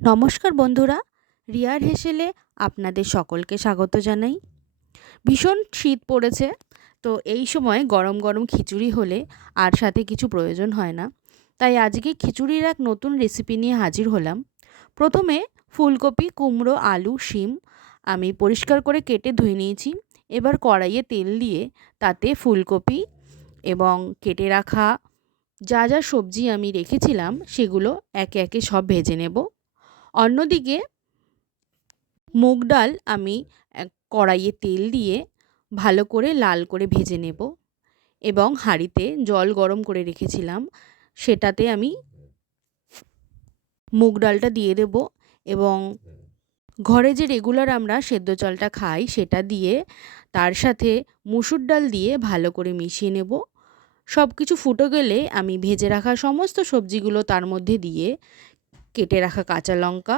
নমস্কার বন্ধুরা, রিয়ার হেসেলে আপনাদের সকলকে স্বাগত জানাই। ভীষণ শীত পড়েছে, তো এই সময় গরম গরম খিচুড়ি হলে আর সাথে কিছু প্রয়োজন হয় না। তাই আজকে খিচুড়ির এক নতুন রেসিপি নিয়ে হাজির হলাম। প্রথমে ফুলকপি, কুমড়ো, আলু, শিম আমি পরিষ্কার করে কেটে ধুয়ে নিয়েছি। এবার কড়াইয়ে তেল দিয়ে তাতে ফুলকপি এবং কেটে রাখা যা যা সবজি আমি রেখেছিলাম সেগুলো একে একে সব ভেজে নেব। অন্যদিকে মুগ ডাল আমি কড়াইয়ে তেল দিয়ে ভালো করে লাল করে ভেজে নেব এবং হাঁড়িতে জল গরম করে রেখেছিলাম, সেটাতে আমি মুগ ডালটা দিয়ে দেব এবং ঘরে যে রেগুলার আমরা সেদ্ধ চালটা খাই সেটা দিয়ে তার সাথে মুসুর ডাল দিয়ে ভালো করে মিশিয়ে নেব। সব কিছু ফুটে গেলে আমি ভেজে রাখা সমস্ত সবজিগুলো তার মধ্যে দিয়ে কেটে রাখা কাঁচা লঙ্কা,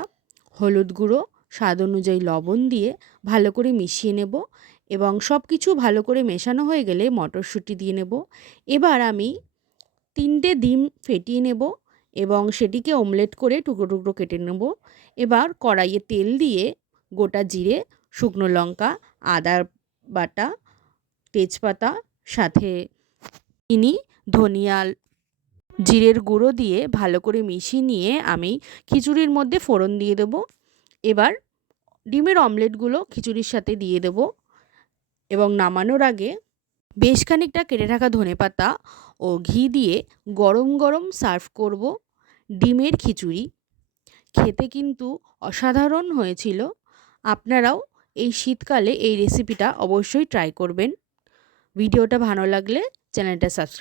হলুদ গুঁড়ো, স্বাদ অনুযায়ী লবণ দিয়ে ভালো করে মিশিয়ে নেব এবং সব কিছু ভালো করে মেশানো হয়ে গেলে মটরশুঁটি দিয়ে নেব। এবার আমি 3টে ডিম ফেটিয়ে নেব এবং সেটিকে অমলেট করে টুকরো টুকরো কেটে নেব। এবার কড়াইয়ে তেল দিয়ে গোটা জিরে, শুকনো লঙ্কা, আদা বাটা, তেজপাতা, সাথে চিনি, ধনিয়া, জিরের গুঁড়ো দিয়ে ভালো করে মিশিয়ে নিয়ে আমি খিচুড়ির মধ্যে ফোড়ন দিয়ে দেবো। এবার ডিমের অমলেটগুলো খিচুড়ির সাথে দিয়ে দেব এবং নামানোর আগে বেশ খানিকটা কেটে রাখা ধনেপাতা ও ঘি দিয়ে গরম গরম সার্ভ করব ডিমের খিচুড়ি। খেতে কিন্তু অসাধারণ হয়েছিল। আপনারাও এই শীতকালে এই রেসিপিটা অবশ্যই ট্রাই করবেন। ভিডিওটা ভালো লাগলে চ্যানেলটা সাবস্ক্রাইব